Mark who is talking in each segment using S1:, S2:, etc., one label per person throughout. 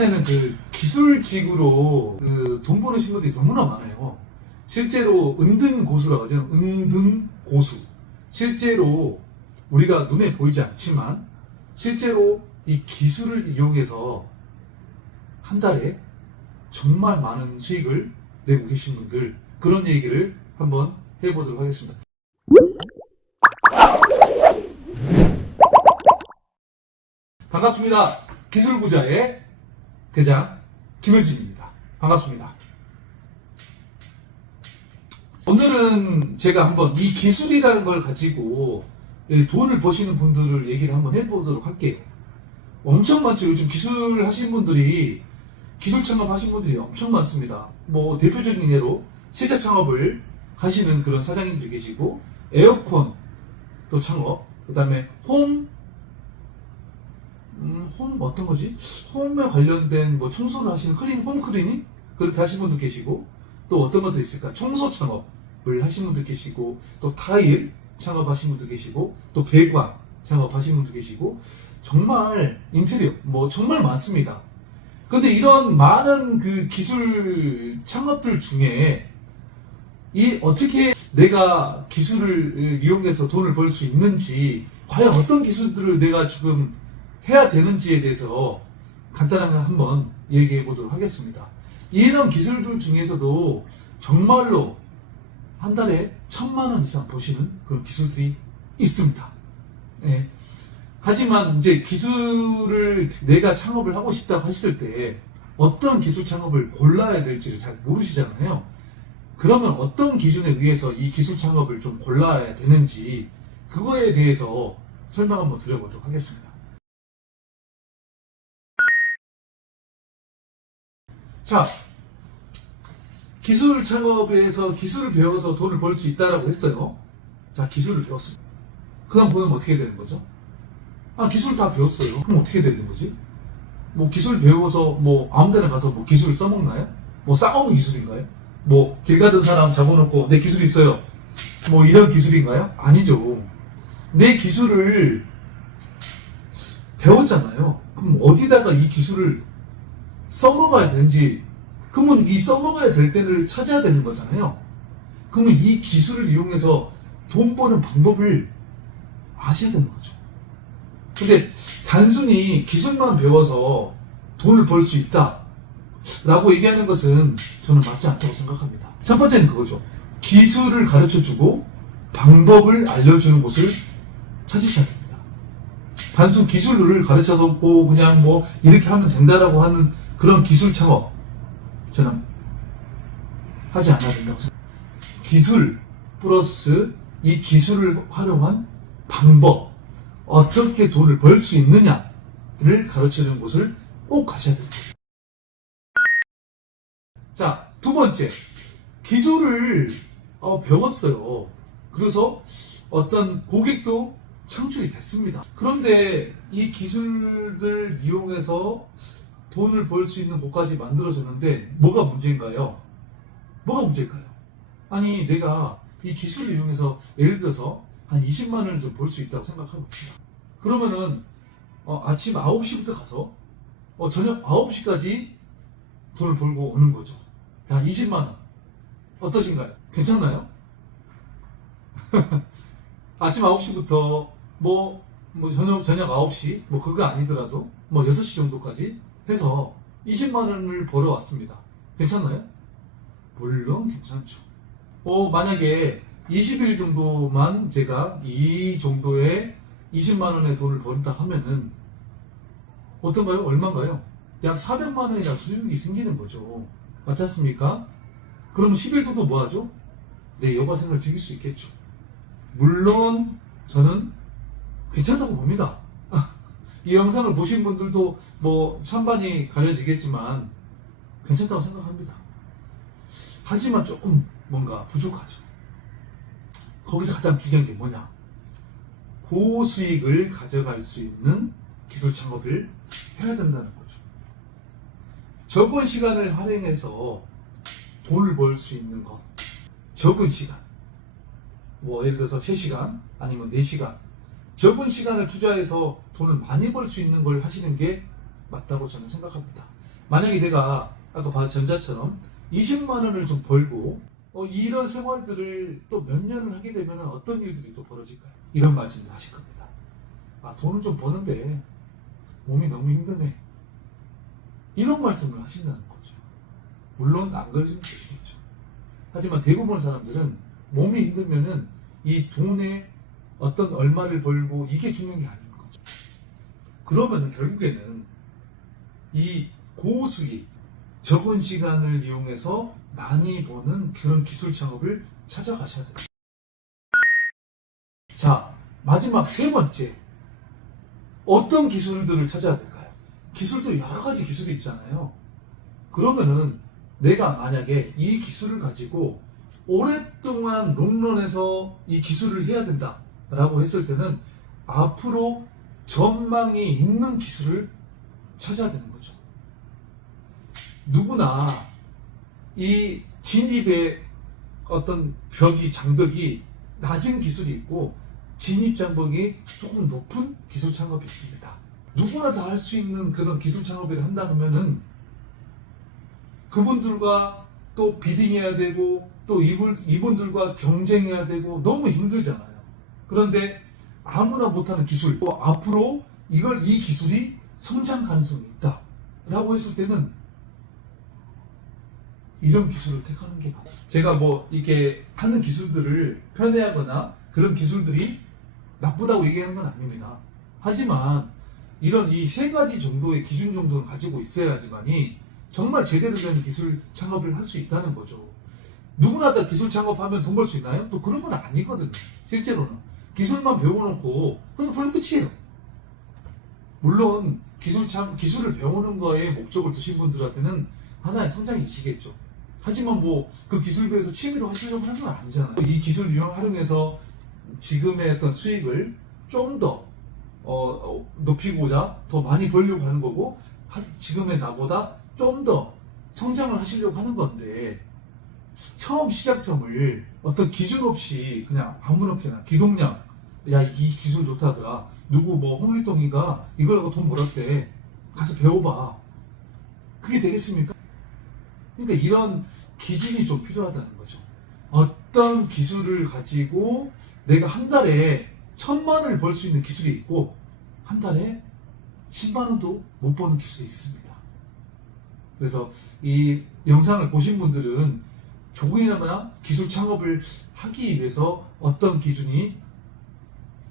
S1: 이번에는 그 기술직으로 그 돈 버는 분들이 너무나 많아요. 실제로 은등 고수라고 하죠. 은등 고수. 실제로 우리가 눈에 보이지 않지만 실제로 이 기술을 이용해서 한 달에 정말 많은 수익을 내고 계신 분들 그런 얘기를 한번 해보도록 하겠습니다. 반갑습니다. 기술부자의 대장 김효진입니다. 반갑습니다. 오늘은 제가 한번 이 기술이라는 걸 가지고 예, 돈을 버시는 분들을 얘기를 한번 해보도록 할게요. 엄청 많죠. 요즘 기술 하신 분들이 기술 창업 하신 분들이 엄청 많습니다. 뭐 대표적인 예로 세차 창업을 하시는 그런 사장님들이 계시고 에어컨 또 창업, 그 다음에 홈 음, 홈 어떤 거지? 홈에 관련된 뭐 청소를 하시는 클린, 홈 클리닝? 그렇게 하신 분도 계시고, 또 어떤 것들 있을까? 청소 창업을 하신 분도 계시고, 또 타일 창업하신 분도 계시고, 또 배관 창업하신 분도 계시고, 정말 인테리어, 뭐 정말 많습니다. 근데 이런 많은 그 기술 창업들 중에 이 어떻게 내가 기술을 이용해서 돈을 벌 수 있는지 과연 어떤 기술들을 내가 지금 해야 되는지에 대해서 간단하게 한번 얘기해 보도록 하겠습니다. 이런 기술들 중에서도 정말로 한 달에 천만 원 이상 버시는 그런 기술들이 있습니다. 예. 하지만 이제 기술을 내가 창업을 하고 싶다고 하실 때 어떤 기술 창업을 골라야 될지를 잘 모르시잖아요. 그러면 어떤 기준에 의해서 이 기술 창업을 좀 골라야 되는지 그거에 대해서 설명 한번 드려보도록 하겠습니다. 자, 기술 창업에서 기술을 배워서 돈을 벌 수 있다라고 했어요. 자, 기술을 배웠습니다. 그 다음 보면 어떻게 되는 거죠? 아, 기술 다 배웠어요. 그럼 어떻게 되는 거지? 뭐 기술 배워서 뭐 아무 데나 가서 뭐 기술을 써먹나요? 뭐 싸우는 기술인가요? 뭐 길 가던 사람 잡아놓고 내 기술 있어요. 뭐 이런 기술인가요? 아니죠. 내 기술을 배웠잖아요. 그럼 어디다가 이 기술을 써먹어야 되는지, 그러면 이 써먹어야 될 때를 찾아야 되는 거잖아요. 그러면 이 기술을 이용해서 돈 버는 방법을 아셔야 되는 거죠. 근데 단순히 기술만 배워서 돈을 벌 수 있다. 라고 얘기하는 것은 저는 맞지 않다고 생각합니다. 첫 번째는 그거죠. 기술을 가르쳐 주고 방법을 알려주는 곳을 찾으셔야 됩니다. 단순 기술을 가르쳐서 뭐 그냥 뭐 이렇게 하면 된다라고 하는 그런 기술 창업 저는 하지 않아야 된다고 생각합니다. 기술 플러스 이 기술을 활용한 방법 어떻게 돈을 벌 수 있느냐를 가르치는 곳을 꼭 가셔야 됩니다. 자, 두 번째. 기술을 어, 배웠어요. 그래서 어떤 고객도 창출이 됐습니다. 그런데 이 기술들 이용해서 돈을 벌 수 있는 곳까지 만들어졌는데 뭐가 문제인가요? 뭐가 문제일까요? 아니 내가 이 기술을 이용해서 예를 들어서 한 20만 원을 좀 벌 수 있다고 생각해봅시다. 그러면은 어, 아침 9시부터 가서 어, 저녁 9시까지 돈을 벌고 오는 거죠. 다 20만 원. 어떠신가요? 괜찮나요? 아침 9시부터 뭐, 뭐 저녁, 저녁 9시, 뭐 그거 아니더라도 뭐 6시 정도까지 해서 20만 원을 벌어왔습니다. 괜찮나요? 물론 괜찮죠. 어, 만약에 20일 정도만 제가 이 정도의 20만 원의 돈을 번다 하면은 어떤가요? 얼마인가요? 약 400만 원이나 수익이 생기는 거죠. 맞지 않습니까? 그럼 10일 정도 뭐 하죠? 내 여가 생활을 즐길 수 있겠죠. 물론 저는 괜찮다고 봅니다. 이 영상을 보신 분들도 뭐 찬반이 가려지겠지만 괜찮다고 생각합니다. 하지만 조금 뭔가 부족하죠. 거기서 가장 중요한 게 뭐냐? 고수익을 가져갈 수 있는 기술 창업을 해야 된다는 거죠. 적은 시간을 활용해서 돈을 벌 수 있는 것. 적은 시간. 뭐, 예를 들어서 3시간, 아니면 4시간. 적은 시간을 투자해서 돈을 많이 벌 수 있는 걸 하시는 게 맞다고 저는 생각합니다. 만약에 내가 아까 봐 전자처럼 20만 원을 좀 벌고 어, 이런 생활들을 또 몇 년을 하게 되면 어떤 일들이 또 벌어질까요? 이런 말씀을 하실 겁니다. 아 돈을 좀 버는데 몸이 너무 힘드네. 이런 말씀을 하신다는 거죠. 물론 안 그러시면 되시겠죠. 하지만 대부분의 사람들은 몸이 힘들면은 이 돈에 어떤 얼마를 벌고 이게 중요한 게 아닌 거죠. 그러면 결국에는 이 고수익, 적은 시간을 이용해서 많이 버는 그런 기술 창업을 찾아가셔야 돼요. 자, 마지막 세 번째. 어떤 기술들을 찾아야 될까요? 기술도 여러 가지 기술이 있잖아요. 그러면은 내가 만약에 이 기술을 가지고 오랫동안 롱런해서 이 기술을 해야 된다 라고 했을 때는 앞으로 전망이 있는 기술을 찾아야 되는 거죠. 누구나 이 진입의 어떤 벽이 장벽이 낮은 기술이 있고 진입 장벽이 조금 높은 기술 창업이 있습니다. 누구나 다 할 수 있는 그런 기술 창업을 한다 하면은 그분들과 또 비딩해야 되고 또 이분, 이분들과 경쟁해야 되고 너무 힘들잖아요. 그런데 아무나 못하는 기술 또 앞으로 이걸 이 기술이 성장 가능성이 있다 라고 했을 때는 이런 기술을 택하는 게 맞아요. 제가 뭐 이렇게 하는 기술들을 편애하거나 그런 기술들이 나쁘다고 얘기하는 건 아닙니다. 하지만 이런 이 세 가지 정도의 기준 정도는 가지고 있어야지만이 정말 제대로 된 기술 창업을 할 수 있다는 거죠. 누구나 다 기술 창업하면 돈 벌 수 있나요? 또 그런 건 아니거든요. 실제로는. 기술만 배워놓고 그냥 벌 끝이에요. 물론 기술 창, 기술을 배우는 거에 목적을 두신 분들한테는 하나의 성장이시겠죠. 하지만 뭐 그 기술 배워서 취미로 하시려고 하는 건 아니잖아요. 이 기술을 이용- 활용해서 지금의 어떤 수익을 좀더 어, 어, 높이고자 더 많이 벌려고 하는 거고 하- 지금의 나보다 좀 더 성장을 하시려고 하는 건데 처음 시작점을 어떤 기준 없이 그냥 아무렇게나 기동량. 야 이 기술 좋다더라. 누구 뭐 홍일동이가? 이걸 하고 돈 벌었대. 가서 배워봐. 그게 되겠습니까? 그러니까 이런 기준이 좀 필요하다는 거죠. 어떤 기술을 가지고 내가 한 달에 천만 원을 벌 수 있는 기술이 있고 한 달에 10만 원도 못 버는 기술이 있습니다. 그래서 이 영상을 보신 분들은 조금이나마 기술 창업을 하기 위해서 어떤 기준이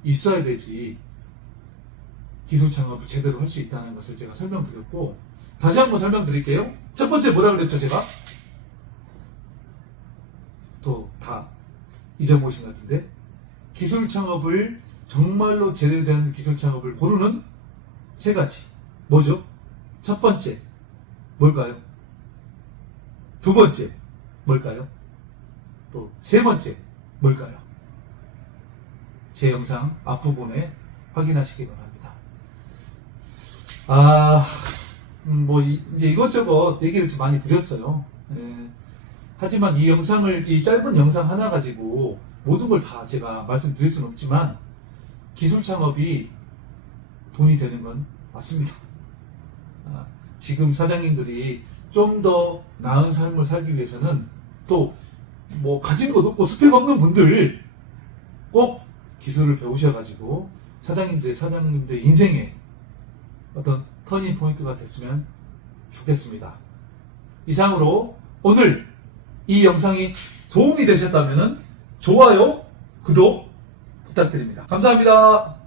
S1: 있어야 되지 기술 창업을 제대로 할 수 있다는 것을 제가 설명드렸고 다시 한번 설명드릴게요. 첫 번째 뭐라 그랬죠 제가? 또 다 잊어보신 것 같은데 기술 창업을 정말로 제대로 된 기술 창업을 고르는 세 가지. 뭐죠? 첫 번째, 뭘까요? 두 번째, 뭘까요? 또 세 번째, 뭘까요? 제 영상 앞부분에 확인하시기 바랍니다. 아, 음, 뭐, 이- 이제 이것저것 얘기를 좀 많이 드렸어요. 예. 하지만 이 영상을, 이 짧은 영상 하나 가지고 모든 걸 다 제가 말씀드릴 수는 없지만 기술 창업이 돈이 되는 건 맞습니다. 아, 지금 사장님들이 좀 더 나은 삶을 살기 위해서는 또 뭐 가진 것 없고 스펙 없는 분들 꼭 기술을 배우셔가지고 사장님들의 사장님들의 인생에 어떤 터닝 포인트가 됐으면 좋겠습니다. 이상으로 오늘 이 영상이 도움이 되셨다면 좋아요, 구독 부탁드립니다. 감사합니다.